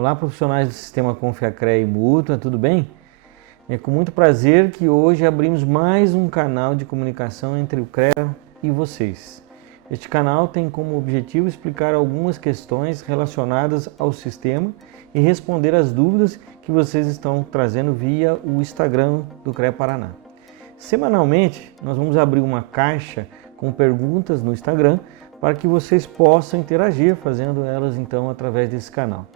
Olá, profissionais do Sistema Confiacre e Mútua, tudo bem? É com muito prazer que hoje abrimos mais um canal de comunicação entre o CREA e vocês. Este canal tem como objetivo explicar algumas questões relacionadas ao sistema e responder as dúvidas que vocês estão trazendo via o Instagram do CREA Paraná. Semanalmente, nós vamos abrir uma caixa com perguntas no Instagram para que vocês possam interagir, fazendo elas então através desse canal.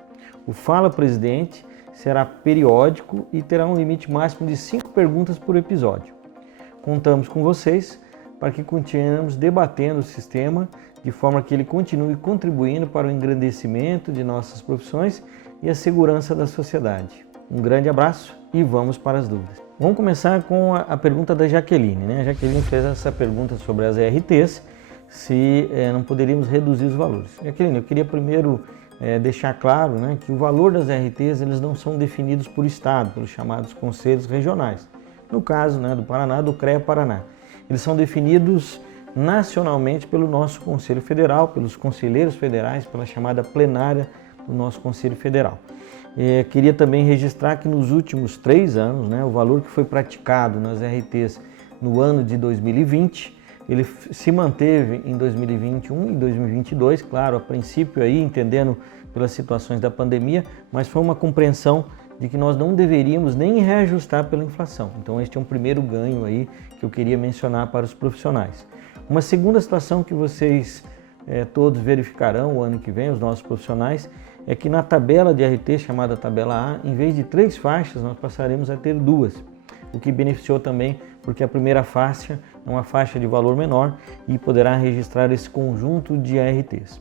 O Fala Presidente será periódico e terá um limite máximo de 5 perguntas por episódio. Contamos com vocês para que continuemos debatendo o sistema de forma que ele continue contribuindo para o engrandecimento de nossas profissões e a segurança da sociedade. Um grande abraço e vamos para as dúvidas. Vamos começar com a pergunta da Jaqueline, A Jaqueline fez essa pergunta sobre as RTs, se não poderíamos reduzir os valores. Jaqueline, eu queria primeiro deixar claro que o valor das RTs eles não são definidos por Estado, pelos chamados conselhos regionais. No caso do Paraná, do CREA Paraná. Eles são definidos nacionalmente pelo nosso Conselho Federal, pelos conselheiros federais, pela chamada plenária do nosso Conselho Federal. Queria também registrar que nos últimos 3 anos, o valor que foi praticado nas RTs no ano de 2020, ele se manteve em 2021 e 2022, claro, a princípio aí entendendo pelas situações da pandemia, mas foi uma compreensão de que nós não deveríamos nem reajustar pela inflação. Então este é um primeiro ganho aí que eu queria mencionar para os profissionais. Uma segunda situação que vocês todos verificarão o ano que vem, os nossos profissionais, é que na tabela de RT, chamada tabela A, em vez de 3 faixas, nós passaremos a ter 2, o que beneficiou também porque a primeira faixa é uma faixa de valor menor e poderá registrar esse conjunto de ARTs.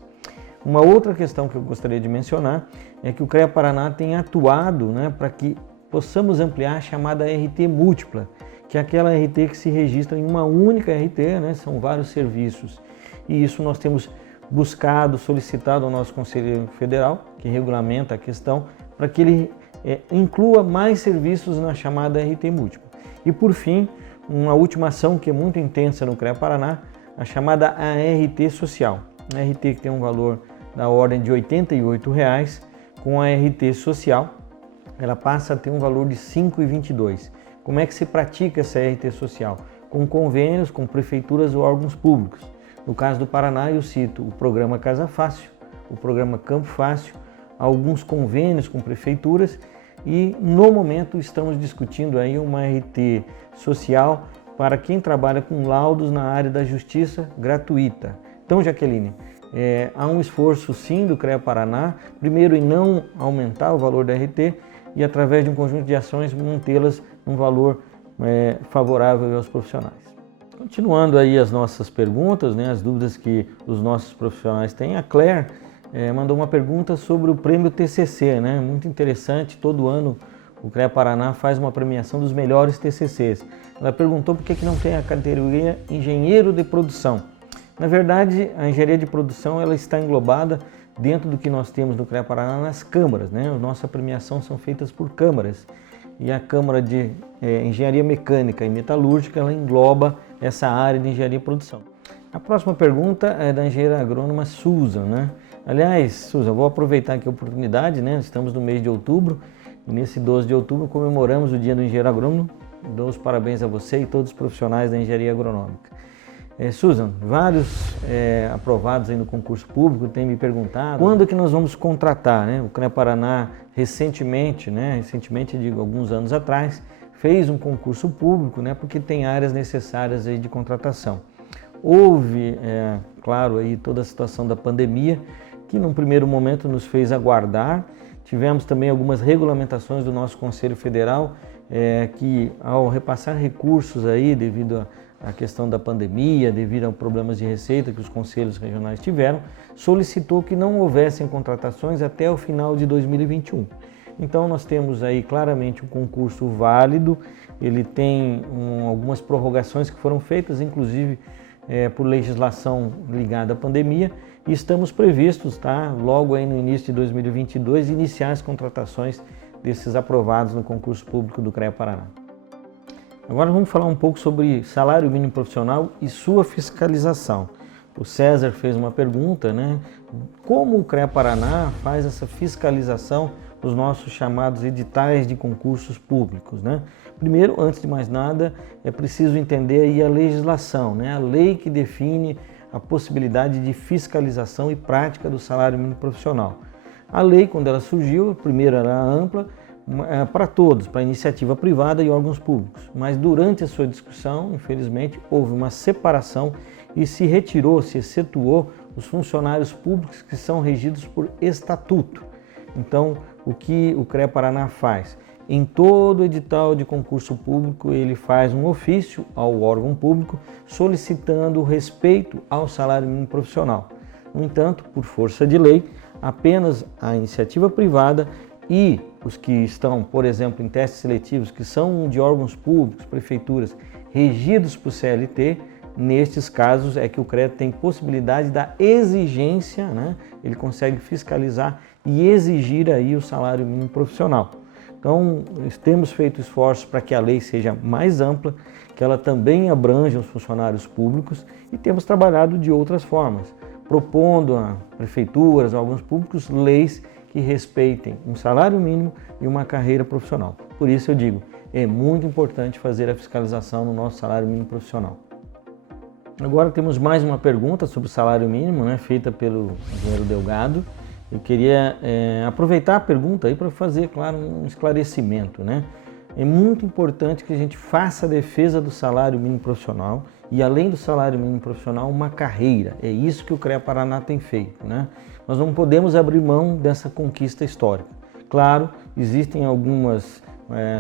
Uma outra questão que eu gostaria de mencionar é que o CREA Paraná tem atuado para que possamos ampliar a chamada RT múltipla, que é aquela RT que se registra em uma única RT, são vários serviços. E isso nós temos buscado, solicitado ao nosso Conselho Federal, que regulamenta a questão, para que ele inclua mais serviços na chamada RT múltipla. E por fim, uma última ação que é muito intensa no CREA Paraná, a chamada ART Social. A ART que tem um valor da ordem de R$ 88,00, com a ART Social, ela passa a ter um valor de R$ 5,22. Como é que se pratica essa ART Social? Com convênios com prefeituras ou órgãos públicos. No caso do Paraná, eu cito o programa Casa Fácil, o programa Campo Fácil, alguns convênios com prefeituras e no momento estamos discutindo aí uma RT social para quem trabalha com laudos na área da justiça gratuita. Então, Jaqueline, há um esforço sim do CREA Paraná, primeiro em não aumentar o valor da RT e através de um conjunto de ações mantê-las num valor favorável aos profissionais. Continuando aí as nossas perguntas, as dúvidas que os nossos profissionais têm, a Claire mandou uma pergunta sobre o prêmio TCC, muito interessante, todo ano o CREA Paraná faz uma premiação dos melhores TCCs. Ela perguntou por que não tem a categoria Engenheiro de Produção. Na verdade, a engenharia de produção ela está englobada dentro do que nós temos no CREA Paraná nas câmaras, A nossa premiação são feitas por câmaras e a Câmara de Engenharia Mecânica e Metalúrgica ela engloba essa área de engenharia de produção. A próxima pergunta é da engenheira agrônoma Susan, Aliás, Susan, vou aproveitar aqui a oportunidade, Estamos no mês de outubro e nesse 12 de outubro comemoramos o Dia do Engenheiro Agrônomo. Dou os parabéns a você e todos os profissionais da engenharia agronômica. Susan, vários aprovados aí no concurso público têm me perguntado quando que nós vamos contratar, O CREA Paraná recentemente, digo alguns anos atrás, fez um concurso público, porque tem áreas necessárias aí de contratação. Houve, claro, aí toda a situação da pandemia, que num primeiro momento nos fez aguardar. Tivemos também algumas regulamentações do nosso Conselho Federal, que ao repassar recursos aí devido à questão da pandemia, devido a problemas de receita que os conselhos regionais tiveram, solicitou que não houvessem contratações até o final de 2021. Então nós temos aí claramente um concurso válido, ele tem algumas prorrogações que foram feitas, inclusive por legislação ligada à pandemia, e estamos previstos, logo aí no início de 2022, iniciar as contratações desses aprovados no concurso público do CREA Paraná. Agora vamos falar um pouco sobre salário mínimo profissional e sua fiscalização. O César fez uma pergunta, Como o CREA Paraná faz essa fiscalização os nossos chamados editais de concursos públicos, né? Primeiro, antes de mais nada, é preciso entender aí a legislação, né? A lei que define a possibilidade de fiscalização e prática do salário mínimo profissional. A lei, quando ela surgiu, a primeira era ampla, para todos, para iniciativa privada e órgãos públicos. Mas durante a sua discussão, infelizmente, houve uma separação e se retirou, se excetuou os funcionários públicos que são regidos por estatuto. Então, o que o CREA Paraná faz? Em todo edital de concurso público, ele faz um ofício ao órgão público solicitando o respeito ao salário mínimo profissional. No entanto, por força de lei, apenas a iniciativa privada e os que estão, por exemplo, em testes seletivos, que são de órgãos públicos, prefeituras, regidos por CLT, nestes casos é que o CREA tem possibilidade da exigência, né? Ele consegue fiscalizar e exigir aí o salário mínimo profissional. Então, temos feito esforços para que a lei seja mais ampla, que ela também abranja os funcionários públicos e temos trabalhado de outras formas, propondo a prefeituras, a órgãos públicos, leis que respeitem um salário mínimo e uma carreira profissional. Por isso eu digo, é muito importante fazer a fiscalização no nosso salário mínimo profissional. Agora temos mais uma pergunta sobre o salário mínimo, né, feita pelo engenheiro Delgado. Eu queria aproveitar a pergunta aí para fazer, claro, um esclarecimento, né? É muito importante que a gente faça a defesa do salário mínimo profissional e, além do salário mínimo profissional, uma carreira. É isso que o CREA Paraná tem feito, né? Nós não podemos abrir mão dessa conquista histórica. Claro, existem algumas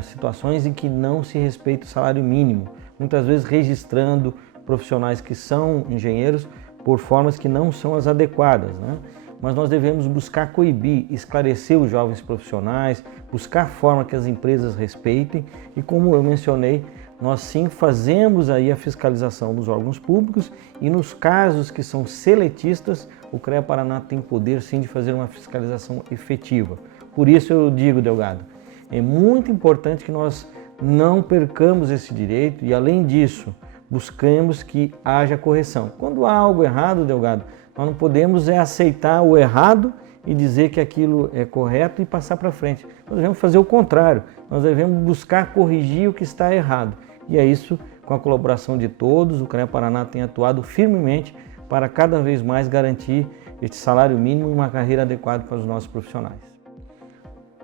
situações em que não se respeita o salário mínimo, muitas vezes registrando profissionais que são engenheiros por formas que não são as adequadas, né? Mas nós devemos buscar coibir, esclarecer os jovens profissionais, buscar forma que as empresas respeitem e, como eu mencionei, nós sim fazemos aí a fiscalização dos órgãos públicos e nos casos que são seletistas, o CREA Paraná tem poder sim de fazer uma fiscalização efetiva. Por isso eu digo, Delgado, é muito importante que nós não percamos esse direito e, além disso, buscamos que haja correção. Quando há algo errado, Delgado, nós não podemos aceitar o errado e dizer que aquilo é correto e passar para frente. Nós devemos fazer o contrário, nós devemos buscar corrigir o que está errado. E é isso, com a colaboração de todos, o CREA Paraná tem atuado firmemente para cada vez mais garantir este salário mínimo e uma carreira adequada para os nossos profissionais.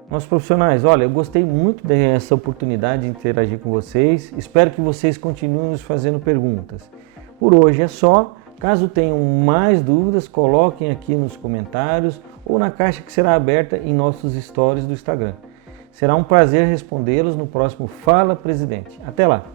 Nossos profissionais, olha, eu gostei muito dessa oportunidade de interagir com vocês, espero que vocês continuem nos fazendo perguntas. Por hoje é só. Caso tenham mais dúvidas, coloquem aqui nos comentários ou na caixa que será aberta em nossos stories do Instagram. Será um prazer respondê-los no próximo Fala Presidente. Até lá!